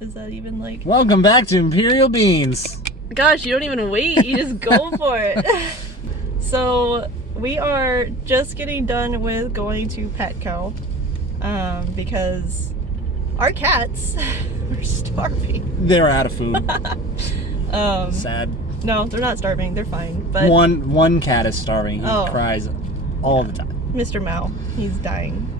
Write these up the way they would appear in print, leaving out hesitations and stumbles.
Is that even like... Welcome back to Imperial Beans. Gosh, you don't even wait. You just go for it. So we are just getting done with going to Petco because our cats are starving. They're out of food. Sad. No, they're not starving. They're fine. But one cat is starving. He cries all the time. Mr. Mao, he's dying.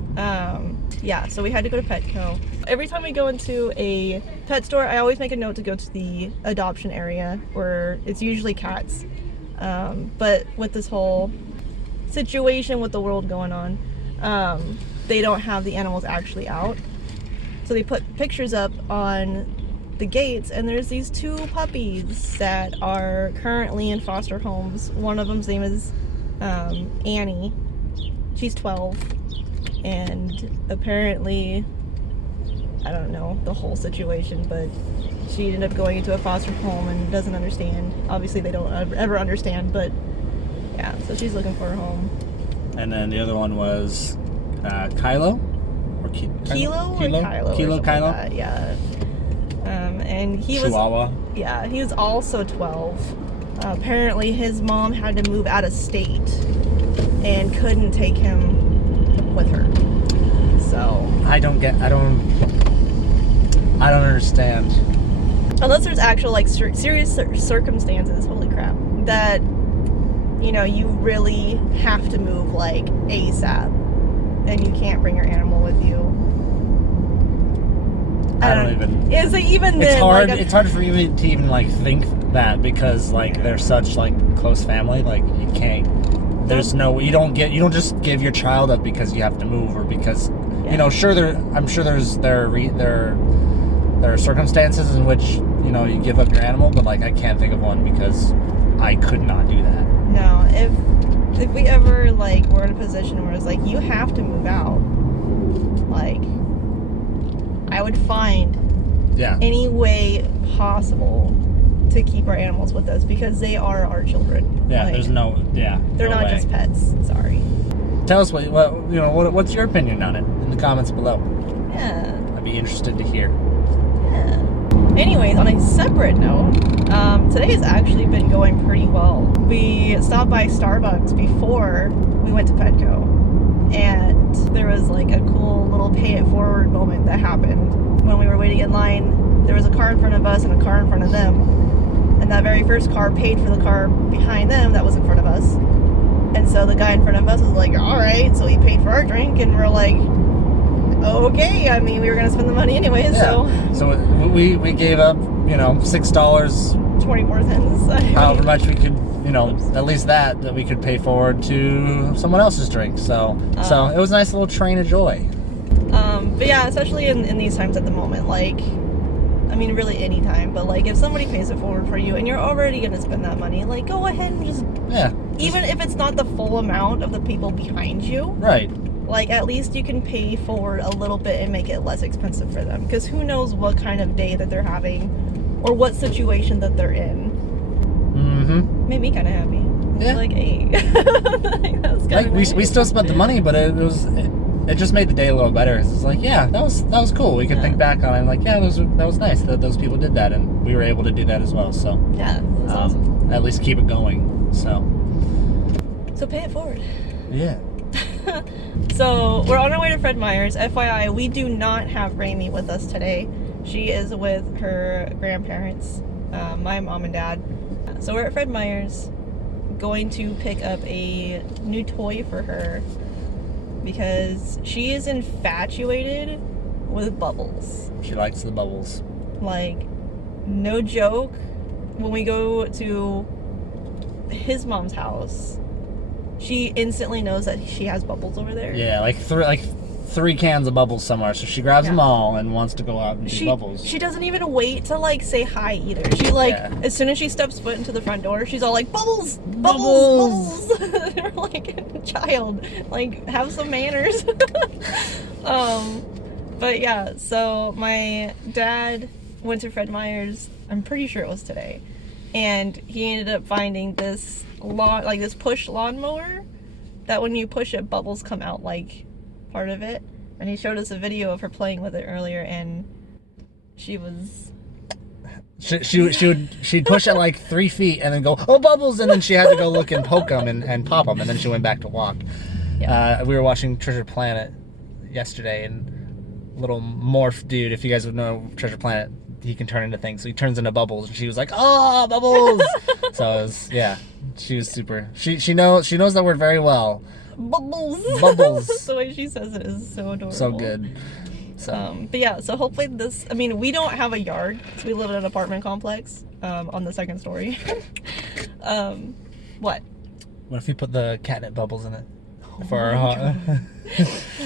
Yeah, so we had to go to Petco. Every time we go into a pet store, I always make a note to go to the adoption area where it's usually cats. But with this whole situation with the world going on, they don't have the animals actually out. So they put pictures up on the gates, and there's these two puppies that are currently in foster homes. One of them's name is Annie. She's 12, and apparently, I don't know the whole situation, but she ended up going into a foster home and doesn't understand. Obviously, they don't ever understand, but yeah, so she's looking for a home. And then the other one was Kylo? Or Kilo or Kylo? Kilo, Kylo? Like that, yeah. And he Chihuahua. he was also 12. Apparently, his mom had to move out of state and couldn't take him with her. So I don't understand. Unless there's actual like serious circumstances, holy crap, that you know you really have to move like ASAP, and you can't bring your animal with you. I don't even. Is it even? It's then, hard. Like it's hard for me to even like think that because like they're such like close family. Like you can't. There's no. You don't just give your child up because you have to move or because you know. Sure, I'm sure there are circumstances in which you know you give up your animal, but like I can't think of one because I could not do that. No, if we ever like were in a position where it's like you have to move out, like I would find any way possible to keep our animals with us because they are our children. Yeah, like, there's no they're not just pets. Sorry. Tell us what's your opinion on it in the comments below. Yeah. I'd be interested to hear. Yeah. Anyways, on a separate note, today has actually been going pretty well. We stopped by Starbucks before we went to Petco, and there was like a cool little pay it forward moment that happened when we were waiting in line. There was a car in front of us and a car in front of them, and that very first car paid for the car behind them that was in front of us. And so the guy in front of us was like, all right, so he paid for our drink, and we're like, okay, I mean, we were going to spend the money anyway, so we gave up, $6. 24 cents. However much we could, at least that we could pay forward to someone else's drink. So it was a nice little train of joy. But yeah, especially in these times at the moment, like, I mean, really any time, but like if somebody pays it forward for you and you're already going to spend that money, like go ahead and just even if it's not the full amount of the people behind you. Right. Like, at least you can pay forward a little bit and make it less expensive for them. Because who knows what kind of day that they're having or what situation that they're in. Mm-hmm. Made me kind of happy. Yeah. Like, hey. That's like, we still spent the money, but it just made the day a little better. It's like, yeah, that was cool. We could think back on it and like, yeah, that was nice that those people did that. And we were able to do that as well. So, yeah, that's awesome. At least keep it going. So pay it forward. Yeah. So we're on our way to Fred Meyer's. FYI, we do not have Raimi with us today. She is with her grandparents, my mom and dad. So we're at Fred Meyer's going to pick up a new toy for her because she is infatuated with bubbles. She likes the bubbles. Like, no joke, when we go to his mom's house, she instantly knows that she has bubbles over there. Yeah, like three cans of bubbles somewhere. So she grabs them all and wants to go out and do bubbles. She doesn't even wait to like say hi either. She as soon as she steps foot into the front door, she's all like, bubbles, bubbles, bubbles. You're like a child, like have some manners. But yeah, so my dad went to Fred Meyer's. I'm pretty sure it was today, and he ended up finding this this push lawnmower that when you push it, bubbles come out like part of it. And he showed us a video of her playing with it earlier, and she was. She'd push it like 3 feet and then go, oh, bubbles, and then she had to go look and poke them and pop them, and then she went back to walk. Yeah. We were watching Treasure Planet yesterday, and little morph dude, if you guys would know Treasure Planet, he can turn into things. So he turns into bubbles, and she was like, oh, bubbles. So it was, yeah, she was super. She knows that word very well. Bubbles. Bubbles. The way she says it is so adorable. So good. So. But yeah, so hopefully this, I mean, we don't have a yard, so we live in an apartment complex on the second story. What? What if you put the catnip bubbles in it for Oh our hot?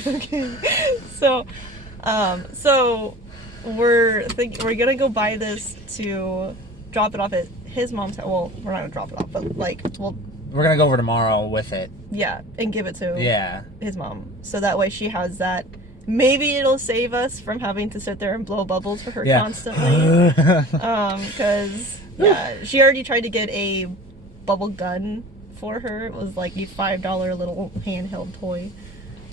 Okay. So we're gonna go buy this to drop it off at his mom's house. Well, we're not gonna drop it off, but like We're gonna go over tomorrow with it. Yeah, and give it to Yeah. his mom, so that way she has that. Maybe it'll save us from having to sit there and blow bubbles for her constantly. Because yeah, she already tried to get a bubble gun for her. It was like a $5 little handheld toy.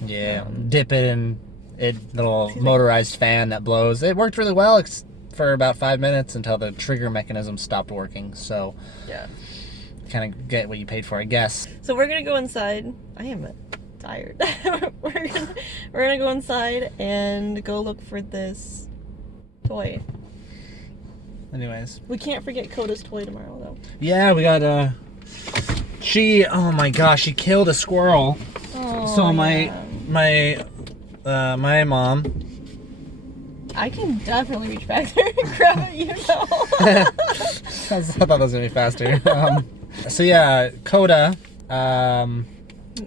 Yeah, dip it in a little motorized fan that blows. It worked really well for about 5 minutes until the trigger mechanism stopped working. So yeah, kind of get what you paid for, I guess. So we're gonna go inside. I am tired. we're gonna go inside and go look for this toy. Anyways, We can't forget Coda's toy tomorrow, though. yeah, we got oh my gosh, she killed a squirrel. Oh, So yeah. my mom. I can definitely reach back there and grab it, you know. I thought that was gonna be faster. So yeah, Coda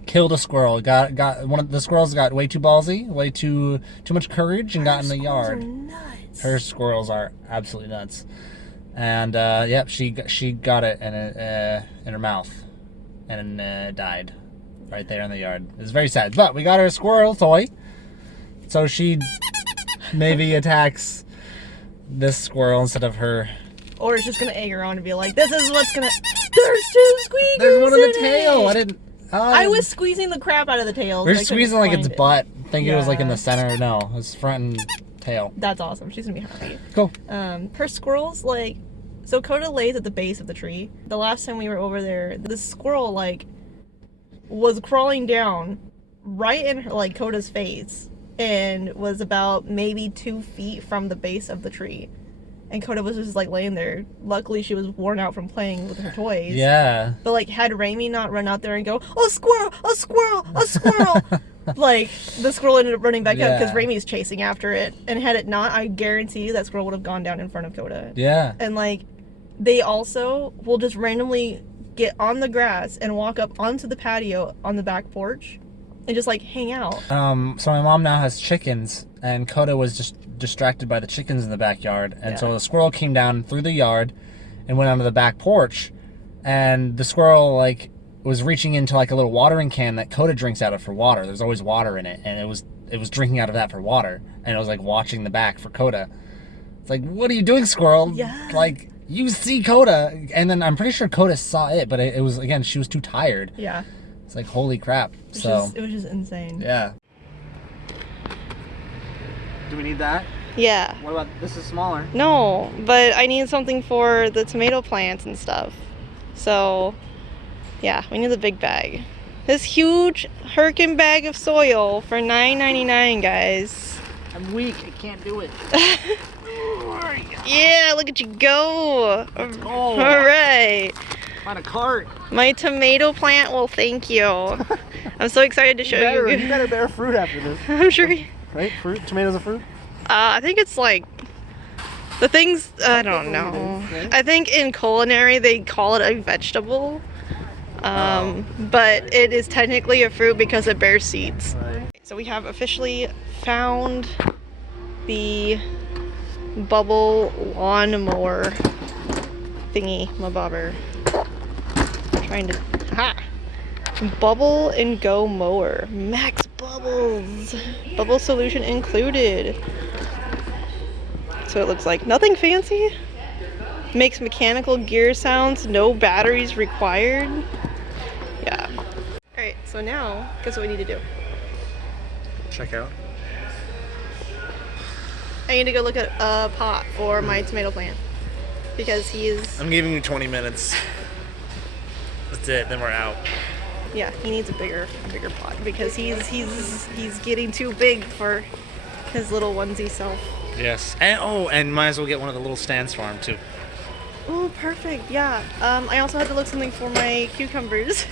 killed a squirrel. Got one of the squirrels got way too ballsy, way too much courage, and got in the yard. Nuts. Her squirrels are absolutely nuts. And yep, she got it in her mouth, and died right there in the yard. It was very sad. But we got her a squirrel toy, so she maybe attacks this squirrel instead of her. Or it's just gonna egg her on and be like, "This is what's gonna." There's two squeakers. There's one in the in tail. it. I didn't. I was squeezing the crap out of the tail. We're so I couldn't squeezing like find its it. butt, thinking it was like in Yeah. the center. No, it was front and tail. That's awesome. She's gonna be happy. Cool. Her squirrels, like, so Coda lays at the base of the tree. The last time we were over there, the squirrel, like, was crawling down right in her, like, Coda's face, and was about maybe 2 feet from the base of the tree. And Coda was just, like, laying there. Luckily, she was worn out from playing with her toys. Yeah. But, like, had Raimi not run out there and go, "Oh, squirrel! A squirrel! A squirrel!" Like, the squirrel ended up running back up because Yeah. Raimi's chasing after it. And had it not, I guarantee you that squirrel would have gone down in front of Coda. Yeah. And, like, they also will just randomly get on the grass and walk up onto the patio on the back porch and just, like, hang out. So my mom now has chickens, and Coda was just distracted by the chickens in the backyard, and so the squirrel came down through the yard and went onto the back porch, and the squirrel, like, was reaching into like a little watering can that Coda drinks out of for water. There's always water in it, and it was drinking out of that for water, and it was like watching the back for Coda. It's like, what are you doing, squirrel? Yeah. Like, you see Coda, and then I'm pretty sure Coda saw it, but it was, again, she was too tired. Yeah. It's like, holy crap. It was just insane. Yeah. Do we need that? Yeah. What about this? Is smaller. No, but I need something for the tomato plants and stuff. So, yeah, we need the big bag. This huge Herkin bag of soil for $9.99, guys. I'm weak. I can't do it. Yeah, look at you go. Let's go. All right. Find a cart. My tomato plant will thank you. I'm so excited to show you. You better bear fruit after this. I'm sure. Right? Fruit? Tomatoes are fruit? I think it's like the things. I don't know. I think in culinary they call it a vegetable, but it is technically a fruit because it bears seeds. Right. So we have officially found the bubble lawnmower thingy, my bobber. I'm trying to. Ha! Bubble and go mower. Max bubbles. Bubble solution included. So it looks like nothing fancy. Makes mechanical gear sounds, no batteries required. Yeah. Alright, so now, guess what we need to do? Check out. I need to go look at a pot for my tomato plant because he's. I'm giving you 20 minutes. That's it. Then we're out. Yeah, he needs a bigger pot because he's getting too big for his little onesie self. Yes. And might as well get one of the little stands for him too. Oh, perfect. Yeah. I also had to look something for my cucumbers.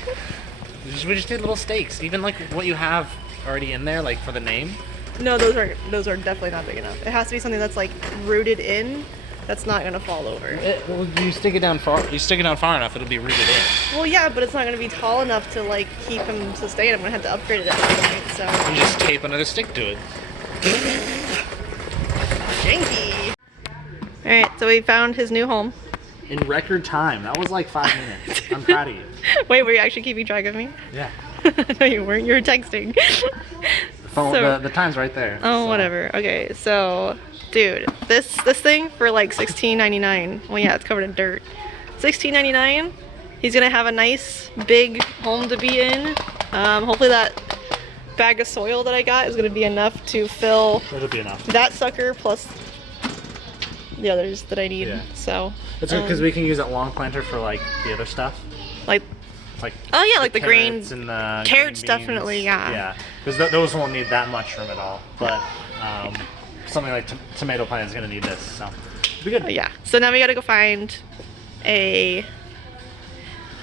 We just did little stakes. Even like what you have already in there, like for the name. No, those are definitely not big enough. It has to be something that's like rooted in. That's not gonna fall over. Well, you stick it down far. You stick it down far enough, it'll be rooted in. Well, yeah, but it's not gonna be tall enough to like keep him sustained. I'm gonna have to upgrade it at some point. So you just tape another stick to it. Janky. All right, so we found his new home. In record time. That was like 5 minutes. I'm proud of you. Wait, were you actually keeping track of me? Yeah. No, you weren't. You were texting. The time's right there. Oh, so. Whatever. Okay, so, dude, this thing for like $16.99. Well, yeah, it's covered in dirt. $16.99. He's gonna have a nice big home to be in. Hopefully that bag of soil that I got is gonna be enough to fill. It'll be enough. That sucker plus the others that I need. Yeah. So. It's because we can use that long planter for like the other stuff. Like. Oh yeah, like the green and the carrots, green beans. definitely, yeah. Yeah, because those won't need that much room at all. But something like tomato plant is gonna need this, so it'll be good. Yeah. So now we gotta go find a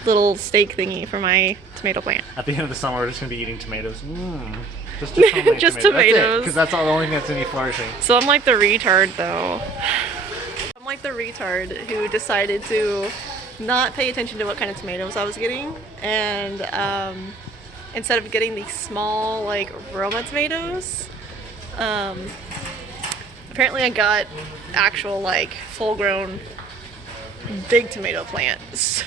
little steak thingy for my tomato plant. At the end of the summer, we're just gonna be eating tomatoes. Just homemade Just tomatoes. Because that's all the only thing that's any flourishing. So I'm like the retard though. I'm like the retard who decided to not pay attention to what kind of tomatoes I was getting, and instead of getting these small like Roma tomatoes, apparently I got actual like full-grown big tomato plant. So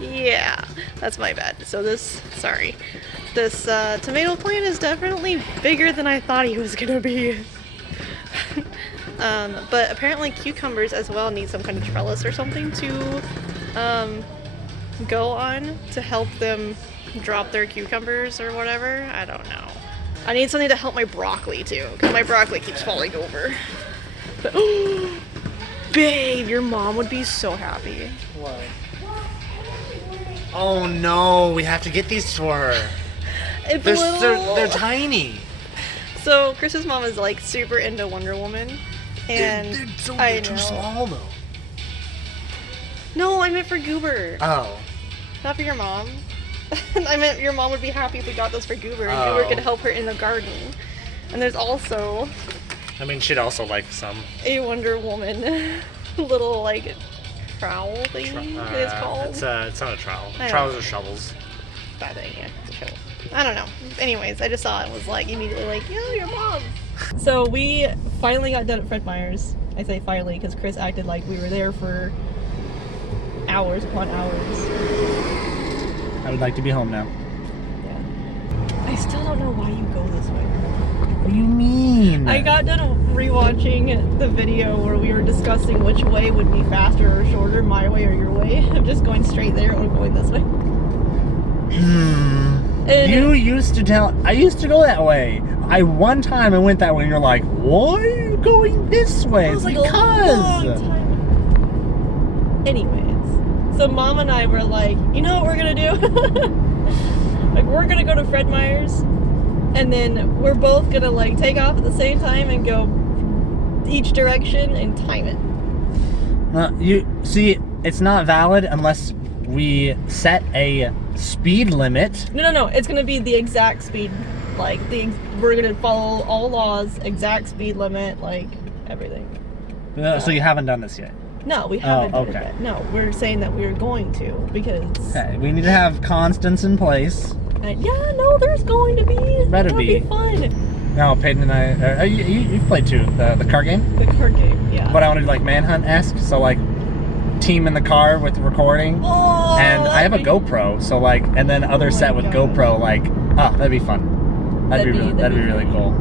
yeah, that's my bad. So this tomato plant is definitely bigger than I thought he was gonna be. But apparently cucumbers as well need some kind of trellis or something to go on to help them drop their cucumbers or whatever. I don't know. I need something to help my broccoli too, because my broccoli keeps falling over. But, babe, your mom would be so happy. What? Oh no, we have to get these for her. They're tiny. So Chris's mom is like super into Wonder Woman. And they're too small though. No, I meant for Goober. Oh. Not for your mom. I meant your mom would be happy if we got those for Goober, and Goober could help her in the garden. And there's also. I mean, she'd also like some. A Wonder Woman little like trowel thing. It's called. It's not a trowel. Trowels are shovels. Bad thing, yeah. It's a shovel. I don't know. Anyways, I just saw it and was like immediately like, yeah, your mom. So we finally got done at Fred Meyer's. I say finally because Chris acted like we were there for hours upon hours. I would like to be home now. Yeah. I still don't know why you go this way. What do you mean? I got done rewatching the video where we were discussing which way would be faster or shorter, my way or your way. I'm just going straight there or going this way. You used to tell. I used to go that way. One time I went that way, and you're like, "Why are you going this way?" It's like because. A long time. Anyways, so Mom and I were like, you know what we're gonna do? Like, we're gonna go to Fred Meyer's, and then we're both gonna like take off at the same time and go each direction and time it. You see, it's not valid unless we set a speed limit. No. It's gonna be the exact speed. Like we're gonna follow all laws, exact speed limit, like everything. So you haven't done this yet? No, we haven't done it okay. yet. No, we're saying that we're going to because. Okay, we need to have constants in place. Yeah, no, there's going to be. Better be. It'll be fun. No, Peyton and I. You've played too the card game. The card game, yeah. But I want to do like Manhunt-esque, so like team in the car with recording. Oh, and I have a GoPro, so like, and then other set with GoPro, like, that'd be fun. That'd be really cool.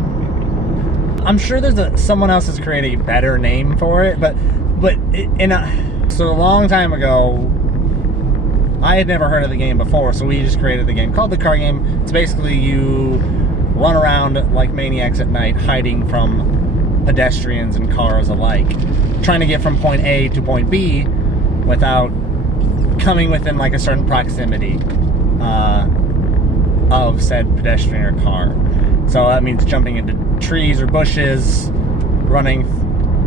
I'm sure there's someone else has created a better name for it, but so a long time ago, I had never heard of the game before, so we just created the game called the card game. It's basically you run around like maniacs at night, hiding from pedestrians and cars alike, trying to get from point A to point B without coming within like a certain proximity of said pedestrian or car. So that means jumping into trees or bushes, running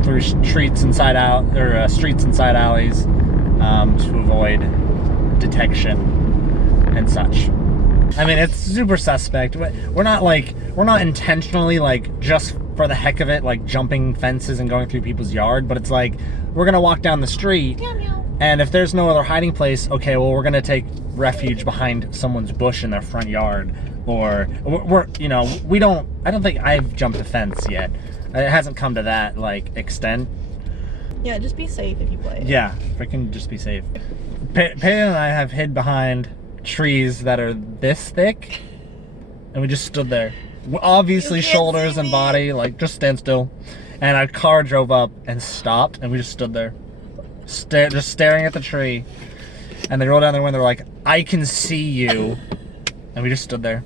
through streets inside alleys to avoid detection and such. I mean, it's super suspect. We're not intentionally like just for the heck of it like jumping fences and going through people's yard, but it's like we're gonna walk down the street, Meow, meow. and if there's no other hiding place, okay, well, we're gonna take refuge behind someone's bush in their front yard, or I don't think I've jumped a fence yet. It hasn't come to that like extent. Yeah, just be safe if you play. Yeah, freaking just be safe. Peyton and I have hid behind trees that are this thick, and we just stood there. Obviously shoulders and body, like just stand still. And a car drove up and stopped, and we just stood there. Just staring at the tree. And they rolled down their window, they're like, I can see you. And we just stood there.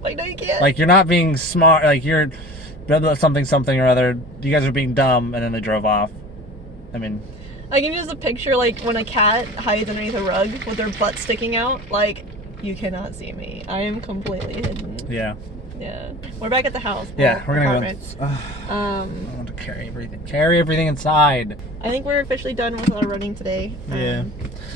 Like, no, you can't. Like, you're not being smart, like you're something or other. You guys are being dumb, and then they drove off. I mean, I can use a picture like when a cat hides underneath a rug with their butt sticking out. Like, you cannot see me. I am completely hidden. yeah. Yeah. We're back at the house. Yeah, we're gonna apartment. go. I want to carry everything. Carry everything inside. I think we're officially done with our running today. Yeah.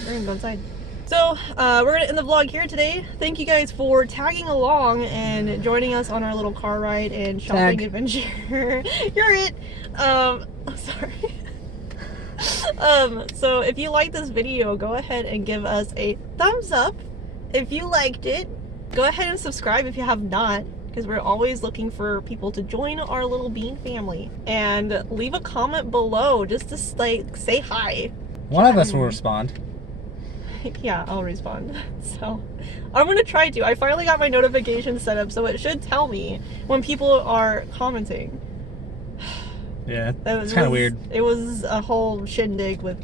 We're gonna go inside. So, we're gonna end the vlog here today. Thank you guys for tagging along and joining us on our little car ride and shopping adventure. You're it. Sorry. So if you like this video, go ahead and give us a thumbs up. If you liked it, go ahead and subscribe if you have not, because we're always looking for people to join our little bean family. And leave a comment below just to like say hi. One of us will respond. Yeah, I'll respond. So I'm gonna try to. I finally got my notifications set up, so it should tell me when people are commenting. Yeah, it's kind of weird. It was a whole shindig with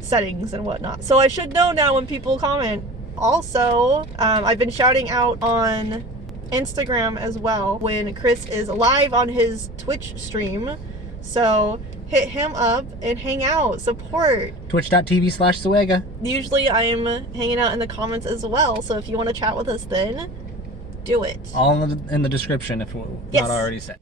settings and whatnot. So I should know now when people comment. Also, I've been shouting out on Instagram as well when Chris is live on his Twitch stream. So hit him up and hang out, support. Twitch.tv/Suega. Usually I am hanging out in the comments as well. So if you want to chat with us then, do it. All in the description if not already said.